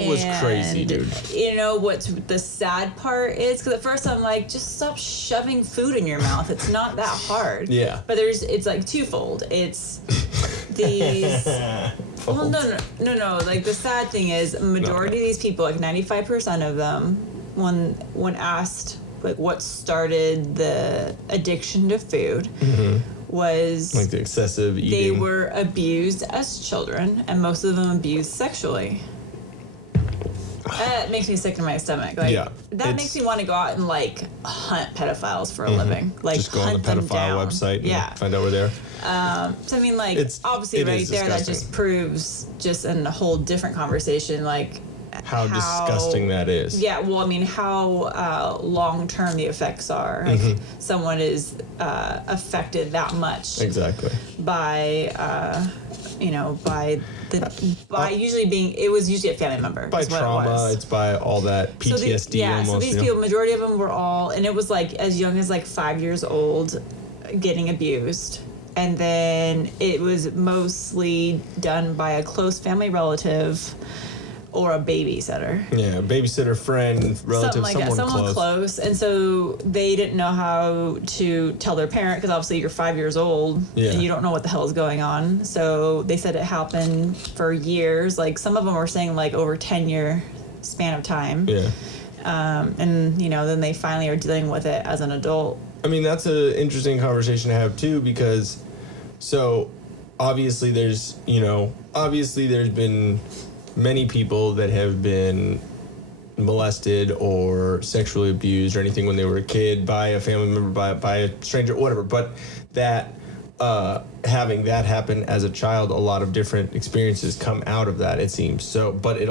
It was crazy, dude. You know what's the sad part is, because at first I'm like, just stop shoving food in your mouth. It's not that hard. Yeah. But it's like twofold. It's these. Well, no. Like the sad thing is, a majority of these people, like 95% of them, when asked like what started the addiction to food. Was like the excessive eating. They were abused as children, and most of them abused sexually. That makes me sick to my stomach. Like, that makes me want to go out and like hunt pedophiles for a living. Like, just go on the pedophile website and find out where they're. So I mean, like, obviously, right there, that just proves just in a whole different conversation, like. How disgusting that is. Yeah, well, I mean, how long-term the effects are. Like, someone is affected that much. Exactly. By, usually being, it was usually a family member. By trauma, it's by all that PTSD almost. So these people, majority of them were all, and it was like as young as like 5 years old, getting abused. And then it was mostly done by a close family relative. Or a babysitter. Yeah, a babysitter, friend, relative, someone close. And so they didn't know how to tell their parent, because obviously you're 5 years old and you don't know what the hell is going on. So they said it happened for years. Like some of them were saying like over 10-year span of time. Yeah. And, then they finally are dealing with it as an adult. I mean, that's an interesting conversation to have too, because obviously there's been many people that have been molested or sexually abused or anything when they were a kid by a family member, by a stranger, whatever. But that having that happen as a child, a lot of different experiences come out of that, it seems. So, but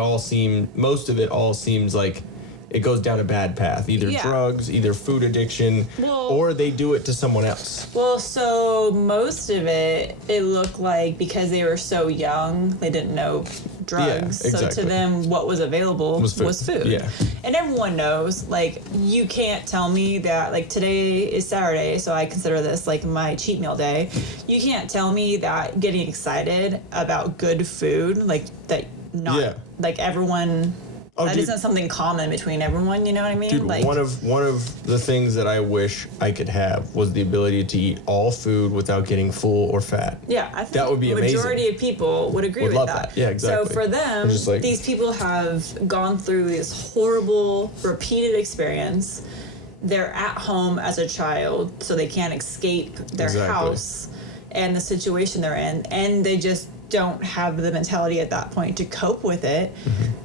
most of it all seems like it goes down a bad path. Either drugs, either food addiction, or they do it to someone else. Well, so most of it looked like because they were so young, they didn't know drugs. Yeah, exactly. So to them, what was available was food. Yeah. And everyone knows, like, you can't tell me that, like, today is Saturday, so I consider this, like, my cheat meal day. You can't tell me that getting excited about good food, like, like, everyone... that isn't something common between everyone, you know what I mean? Dude, like, one of the things that I wish I could have was the ability to eat all food without getting full or fat. Yeah, I think that would be amazing. The majority of people would agree with love that. Yeah, exactly. So for them, these people have gone through this horrible, repeated experience. They're at home as a child, so they can't escape their house and the situation they're in, and they just don't have the mentality at that point to cope with it.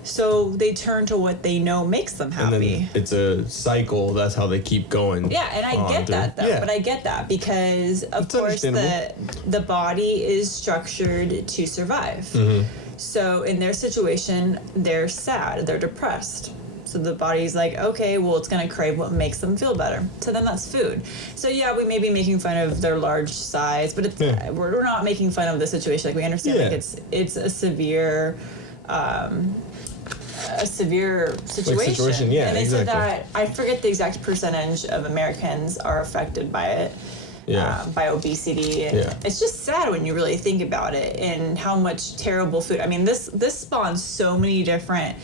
So they turn to what they know makes them happy. And then it's a cycle. That's how they keep going. Yeah, and I get that though. Yeah. But I get that because of course the body is structured to survive. So in their situation, they're sad, they're depressed. So the body's like, okay, well, it's going to crave what makes them feel better. So then that's food. So yeah, we may be making fun of their large size, but it's, we're not making fun of the situation. Like we understand, like it's a severe situation. Yeah, and they said that, I forget the exact percentage of Americans are affected by it. By obesity. And it's just sad when you really think about it and how much terrible food. I mean, this spawns so many different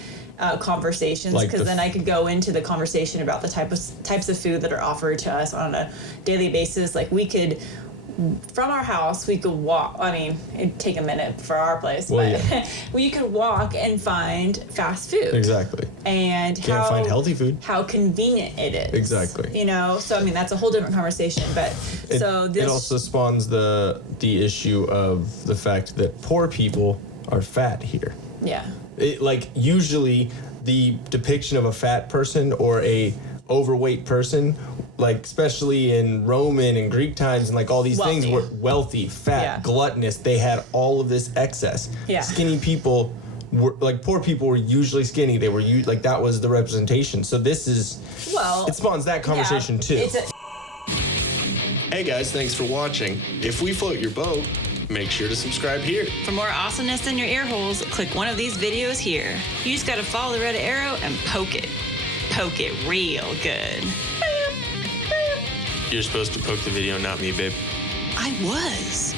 conversations, because then I could go into the conversation about the types of food that are offered to us on a daily basis. Like we could, from our house, we could walk. I mean, it'd take a minute for our place, but you could walk and find fast food. Exactly. And can't find healthy food. How convenient it is. Exactly. So I mean, that's a whole different conversation. But it also spawns the issue of the fact that poor people are fat here. Yeah. Usually the depiction of a fat person or a overweight person, like especially in Roman and Greek times and like all these things, were wealthy, fat, gluttonous. They had all of this excess. Yeah. Skinny people were like, poor people were usually skinny. They were like, that was the representation. So this is, it spawns that conversation too. Hey guys, thanks for watching. If we float your boat, make sure to subscribe here. For more awesomeness in your ear holes, click one of these videos here. You just gotta follow the red arrow and poke it. Poke it real good. You're supposed to poke the video, not me, babe. I was.